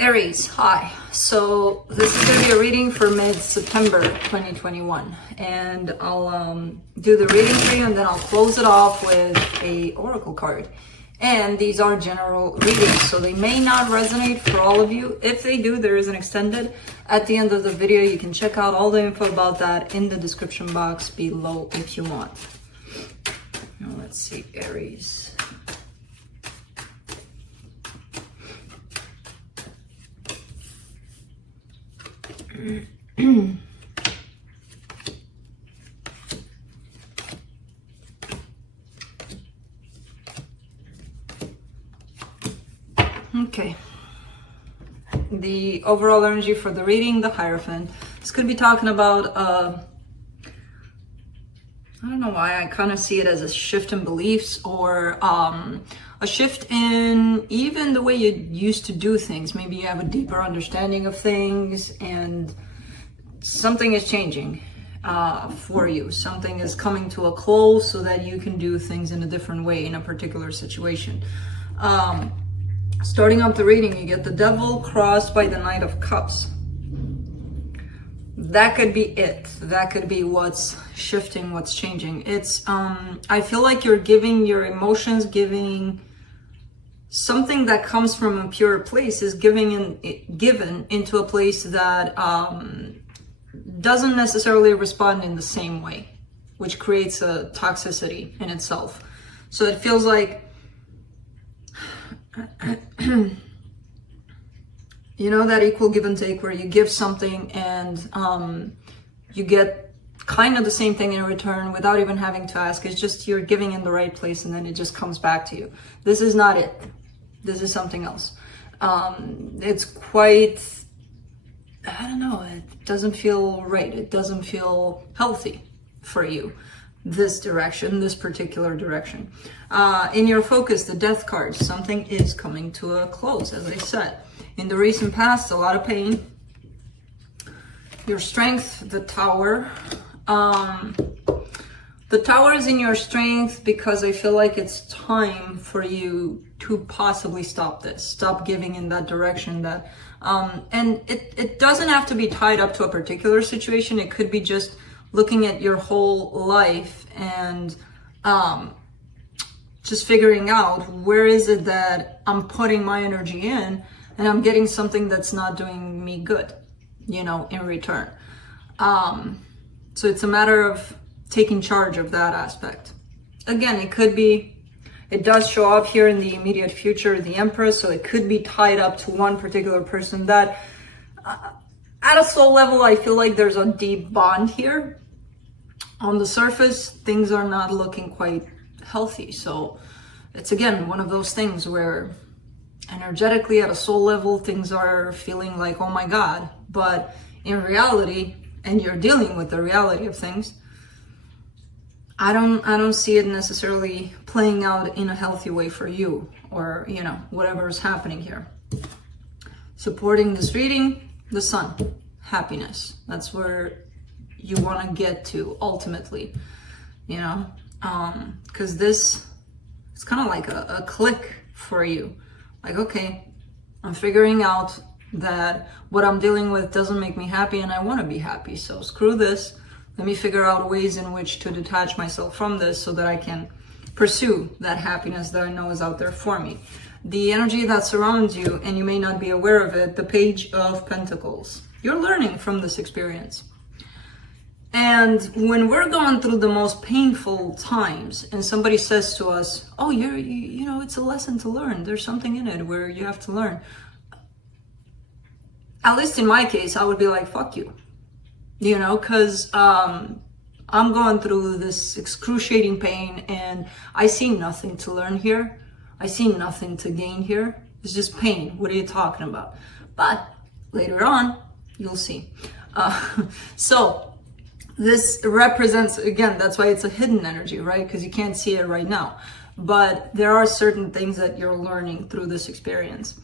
Aries, hi. So this is going to be a reading for mid-September 2021, and I'll do the reading for you, and then I'll close it off with a oracle card. And these are general readings, so they may not resonate for all of you. If they do, there is an extended at the end of the video. You can check out all the info about that in the description box below if you want. Now let's see, Aries. Okay, the overall energy for the reading, the Hierophant. This could be talking about I don't know why I kind of see it as a shift in beliefs, or a shift in even the way you used to do things. Maybe you have a deeper understanding of things and something is changing for you. Something is coming to a close so that you can do things in a different way in a particular situation. Starting up the reading, you get the Devil crossed by the Knight of Cups. That could be it. That could be what's shifting, what's changing. It's I feel like you're giving your emotions, giving something that comes from a pure place is given into a place that doesn't necessarily respond in the same way, which creates a toxicity in itself. So it feels like you know, that equal give and take where you give something and you get kind of the same thing in return without even having to ask. It's just you're giving in the right place and then it just comes back to you. This is not it. This is something else. It's quite, I don't know, it doesn't feel right. It doesn't feel healthy for you. This direction, this particular direction. In your focus, the Death card, something is coming to a close, as I said. In the recent past, a lot of pain. Your strength, the Tower. The Tower is in your strength because I feel like it's time for you to possibly stop this. Stop giving in that direction. That and it doesn't have to be tied up to a particular situation. It could be just looking at your whole life and just figuring out where is it that I'm putting my energy in and I'm getting something that's not doing me good, you know, in return. So it's a matter of taking charge of that aspect. Again, it could be, it does show up here in the immediate future, the Empress, so it could be tied up to one particular person that at a soul level, I feel like there's a deep bond here. On the surface, things are not looking quite healthy. So it's, again, one of those things where energetically at a soul level, things are feeling like, oh my God. But in reality, and you're dealing with the reality of things, I don't see it necessarily playing out in a healthy way for you, or, you know, whatever is happening here. Supporting this reading, the Sun, happiness. That's where you want to get to ultimately, you know, because this, it's kind of like a click for you. Like, okay, I'm figuring out that what I'm dealing with doesn't make me happy and I want to be happy. So screw this. Let me figure out ways in which to detach myself from this so that I can pursue that happiness that I know is out there for me. The energy that surrounds you, and you may not be aware of it, the Page of Pentacles. You're learning from this experience. And when we're going through the most painful times and somebody says to us, oh, you know, it's a lesson to learn. There's something in it where you have to learn. At least in my case, I would be like, fuck you. You know, because I'm going through this excruciating pain and I see nothing to learn here. I see nothing to gain here. It's just pain. What are you talking about? But later on, you'll see. So this represents, again, that's why it's a hidden energy, right? Because you can't see it right now. But there are certain things that you're learning through this experience.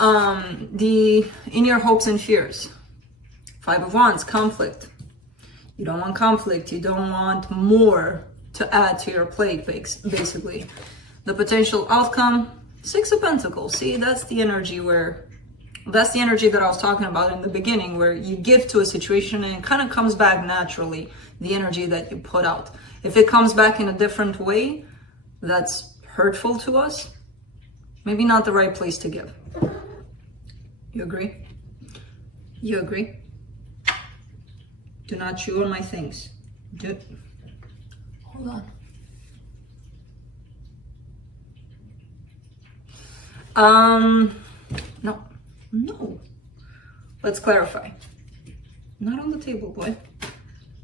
In your hopes and fears. 5 of Wands, conflict. You don't want conflict. You don't want more to add to your plate, basically. The potential outcome, 6 of Pentacles. See, that's the energy where That's the energy that I was talking about in the beginning, where you give to a situation and it kind of comes back naturally, the energy that you put out. If it comes back in a different way that's hurtful to us, maybe not the right place to give. You agree? You agree? Do not chew on my things. Hold on. No. Let's clarify. Not on the table, boy.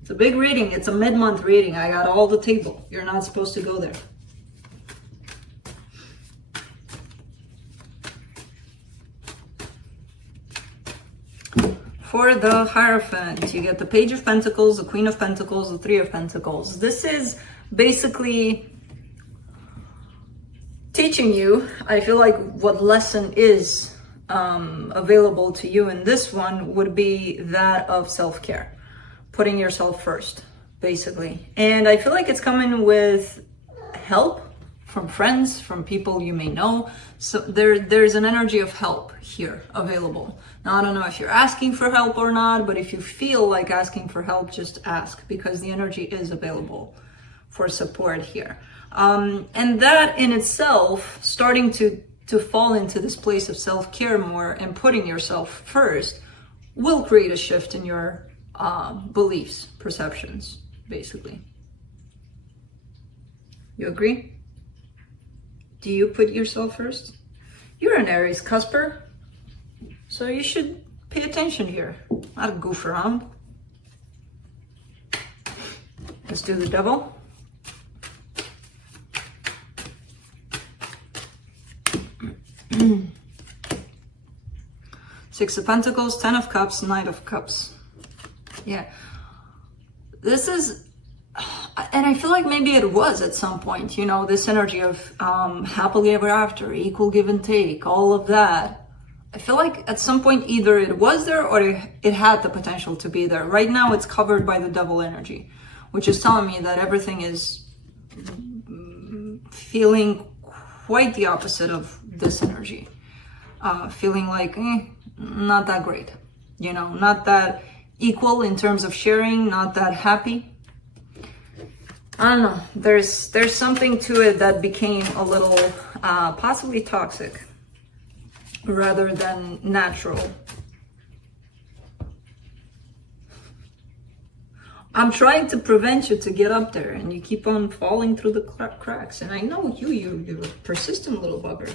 It's a big reading. It's a mid-month reading. I got all the table. You're not supposed to go there. For the Hierophant, you get the Page of Pentacles, the Queen of Pentacles, the Three of Pentacles. This is basically teaching you, I feel like what lesson is available to you in this one would be that of self-care, putting yourself first, basically. And I feel like it's coming with help from friends, from people you may know. So there's an energy of help here available. Now, I don't know if you're asking for help or not, but if you feel like asking for help, just ask, because the energy is available for support here. And that in itself, starting to fall into this place of self-care more and putting yourself first, will create a shift in your beliefs, perceptions, basically. You agree? Do you put yourself first? You're an Aries cusper, so you should pay attention here, not goof around. Let's do the Devil. Six of Pentacles, Ten of Cups, Knight of Cups. Yeah. This is, and I feel like maybe it was at some point, you know, this energy of happily ever after, equal give and take, all of that. I feel like at some point either it was there or it had the potential to be there. Right now it's covered by the Devil energy, which is telling me that everything is feeling quite the opposite of this energy. Feeling like, not that great, you know, not that equal in terms of sharing, not that happy. I don't know, there's something to it that became a little possibly toxic rather than natural. I'm trying to prevent you to get up there and you keep on falling through the cracks. And I know you're a persistent little bugger.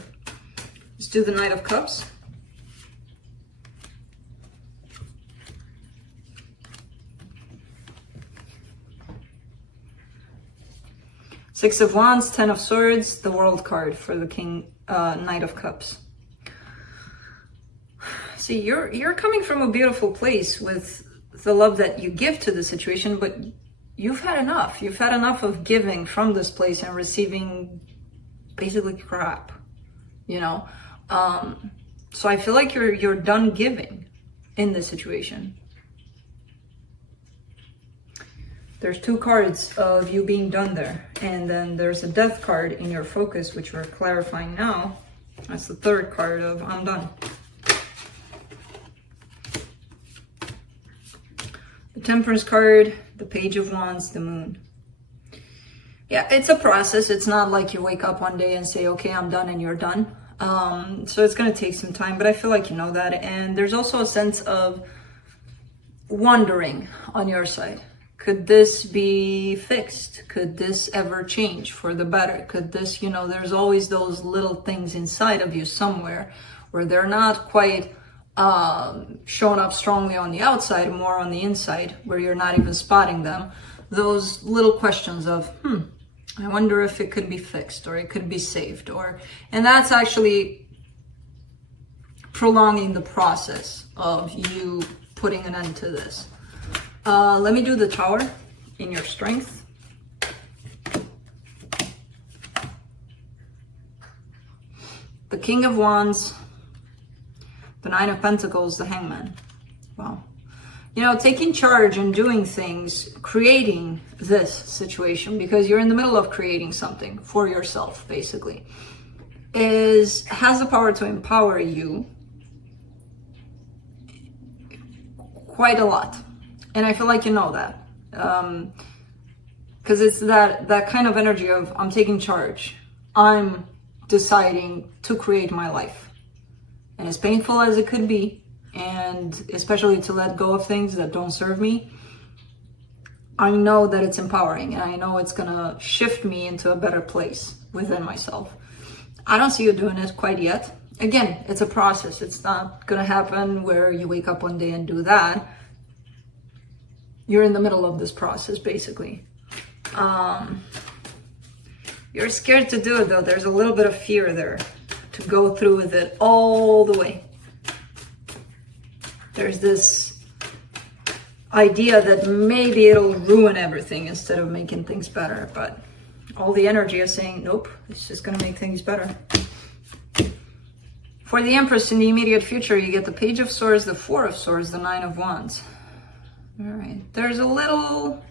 Let's do the Knight of Cups. Six of Wands, Ten of Swords, the World card for the Knight of Cups. See, you're coming from a beautiful place with the love that you give to the situation, but you've had enough. You've had enough of giving from this place and receiving basically crap, you know? So I feel like you're done giving in this situation. There's two cards of you being done there. And then there's a Death card in your focus, which we're clarifying now. That's the third card of I'm done. The Temperance card, the Page of Wands, the Moon. Yeah, it's a process. It's not like you wake up one day and say, okay, I'm done, and you're done. So it's going to take some time, but I feel like you know that. And there's also a sense of wondering on your side. Could this be fixed? Could this ever change for the better? Could this, you know, there's always those little things inside of you somewhere where they're not quite showing up strongly on the outside, more on the inside, where you're not even spotting them. Those little questions of, I wonder if it could be fixed or it could be saved, and that's actually prolonging the process of you putting an end to this. Let me do the Tower in your strength. The King of Wands, the Nine of Pentacles, the Hangman. Wow. You know, taking charge and doing things, creating this situation, because you're in the middle of creating something for yourself, basically, has the power to empower you quite a lot. And I feel like you know that. Because it's that kind of energy of I'm taking charge. I'm deciding to create my life. And as painful as it could be, and especially to let go of things that don't serve me, I know that it's empowering, and I know it's gonna shift me into a better place within myself. I don't see you doing it quite yet. Again, it's a process. It's not gonna happen where you wake up one day and do that. You're in the middle of this process, basically. You're scared to do it, though. There's a little bit of fear there to go through with it all the way. There's this idea that maybe it'll ruin everything instead of making things better, but all the energy is saying, nope, it's just gonna make things better. For the Empress in the immediate future, you get the Page of Swords, the Four of Swords, the Nine of Wands. All right, there's a little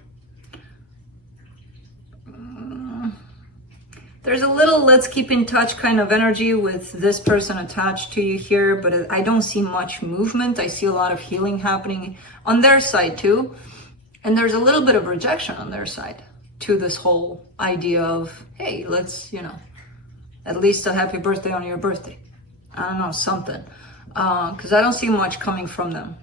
let's keep in touch kind of energy with this person attached to you here, but I don't see much movement. I see a lot of healing happening on their side too. And there's a little bit of rejection on their side to this whole idea of, hey, let's, at least a happy birthday on your birthday. I don't know, something. Because I don't see much coming from them.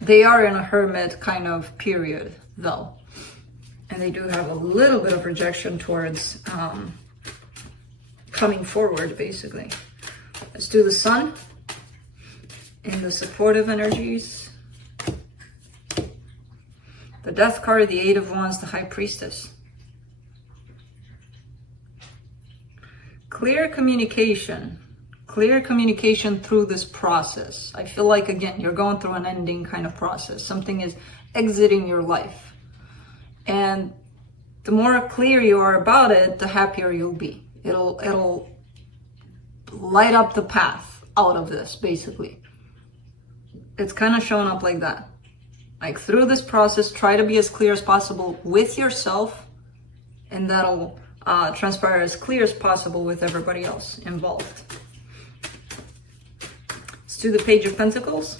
They are in a hermit kind of period, though. And they do have a little bit of rejection towards coming forward, basically. Let's do the Sun in the supportive energies. The Death card, the Eight of Wands, the High Priestess. Clear communication through this process. I feel like, again, you're going through an ending kind of process. Something is exiting your life. And the more clear you are about it, the happier you'll be. It'll light up the path out of this, basically. It's kind of showing up like that. Like, through this process, try to be as clear as possible with yourself, and that'll transpire as clear as possible with everybody else involved. Let's do the Page of Pentacles.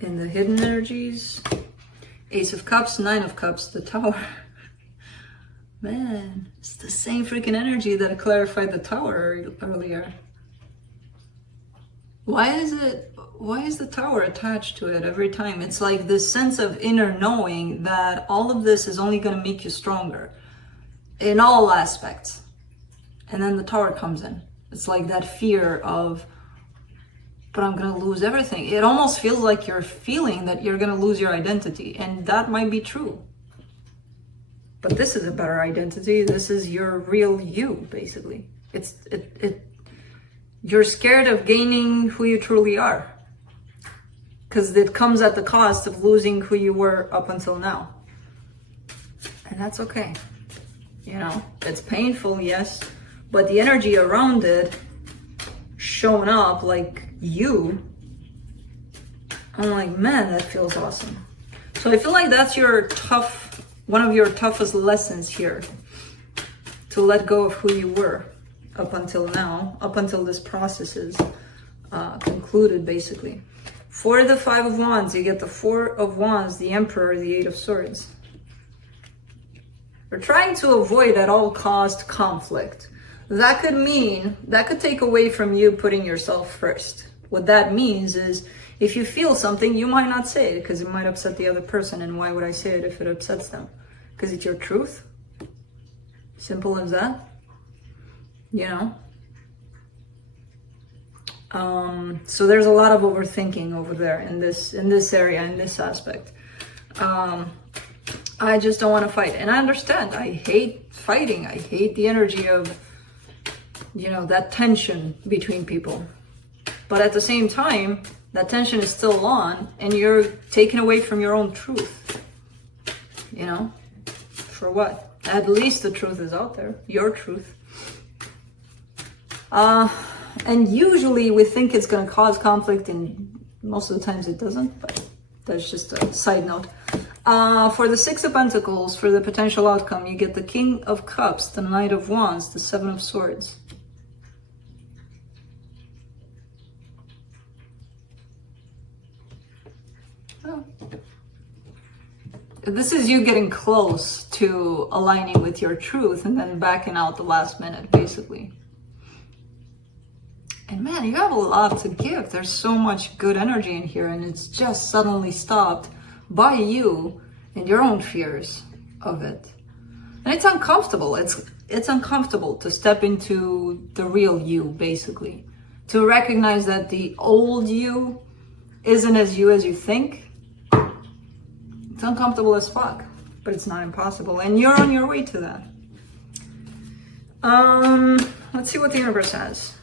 In the hidden energies, Ace of Cups, Nine of Cups, the Tower. Man, it's the same freaking energy that clarified the Tower earlier. Why is the Tower attached to it every time? It's like this sense of inner knowing that all of this is only going to make you stronger in all aspects. And then the Tower comes in. It's like that fear of, but I'm going to lose everything. It almost feels like you're feeling that you're going to lose your identity. And that might be true. But this is a better identity. This is your real you, basically. You're scared of gaining who you truly are. Because it comes at the cost of losing who you were up until now. And that's okay. It's painful, yes. But the energy around it showing up like you, I'm like, man, that feels awesome. So I feel like that's one of your toughest lessons here, to let go of who you were up until now, up until this process is concluded, basically. For the Five of Wands, you get the Four of Wands, the Emperor, the Eight of Swords. We're trying to avoid at all cost conflict. That could take away from you putting yourself first. What that means is, if you feel something, you might not say it because it might upset the other person. And why would I say it if it upsets them? Because it's your truth. Simple as that. So there's a lot of overthinking over there in this area, in this aspect. I just don't want to fight. And I understand. I hate fighting. I hate the energy of, that tension between people. But at the same time, that tension is still on, and you're taken away from your own truth. For what? At least the truth is out there, your truth. And usually we think it's going to cause conflict, and most of the times it doesn't, but that's just a side note. For the Six of Pentacles, for the potential outcome, you get the King of Cups, the Knight of Wands, the Seven of Swords. So this is you getting close to aligning with your truth and then backing out the last minute, basically. And man, you have a lot to give. There's so much good energy in here, and it's just suddenly stopped by you and your own fears of it. And it's uncomfortable. It's uncomfortable to step into the real you, basically. To recognize that the old you isn't as you think. It's uncomfortable as fuck, but it's not impossible. And you're on your way to that. Let's see what the universe has.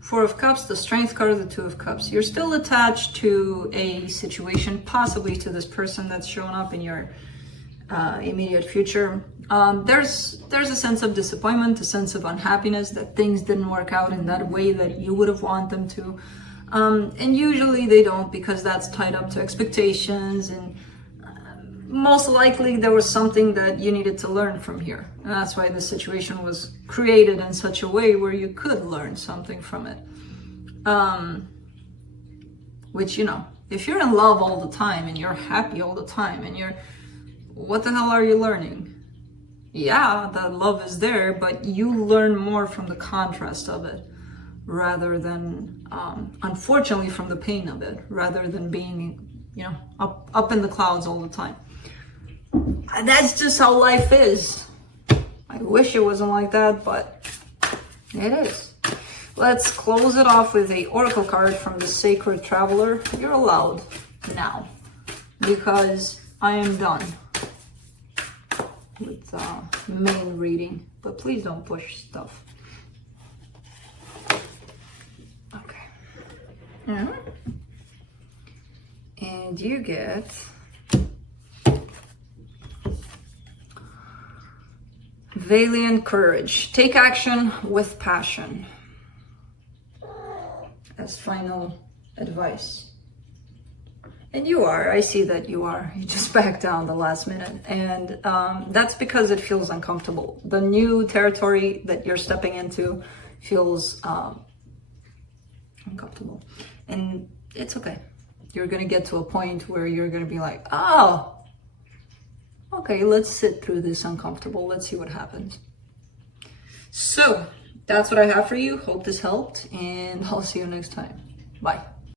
Four of Cups, the Strength card, the Two of Cups. You're still attached to a situation, possibly to this person that's showing up in your immediate future. There's a sense of disappointment, a sense of unhappiness that things didn't work out in that way that you would have wanted them to. And usually they don't, because that's tied up to expectations, and most likely there was something that you needed to learn from here. And that's why the situation was created in such a way where you could learn something from it. Which, you know, if you're in love all the time and you're happy all the time and what the hell are you learning? Yeah, that love is there, but you learn more from the contrast of it rather than, unfortunately, from the pain of it, rather than being, you know, up in the clouds all the time. That's just how life is. I wish it wasn't like that, but it is. Let's close it off with a oracle card from the Sacred Traveler. You're allowed now, because I am done with main reading, but please don't push stuff. Okay. Yeah. And you get Valiant Courage. Take action with passion as final advice. And you are. I see that you are. You just backed down the last minute. And that's because it feels uncomfortable. The new territory that you're stepping into feels uncomfortable. And it's okay. You're going to get to a point where you're going to be like, oh, okay, let's sit through this uncomfortable. Let's see what happens. So that's what I have for you. Hope this helped, and I'll see you next time. Bye.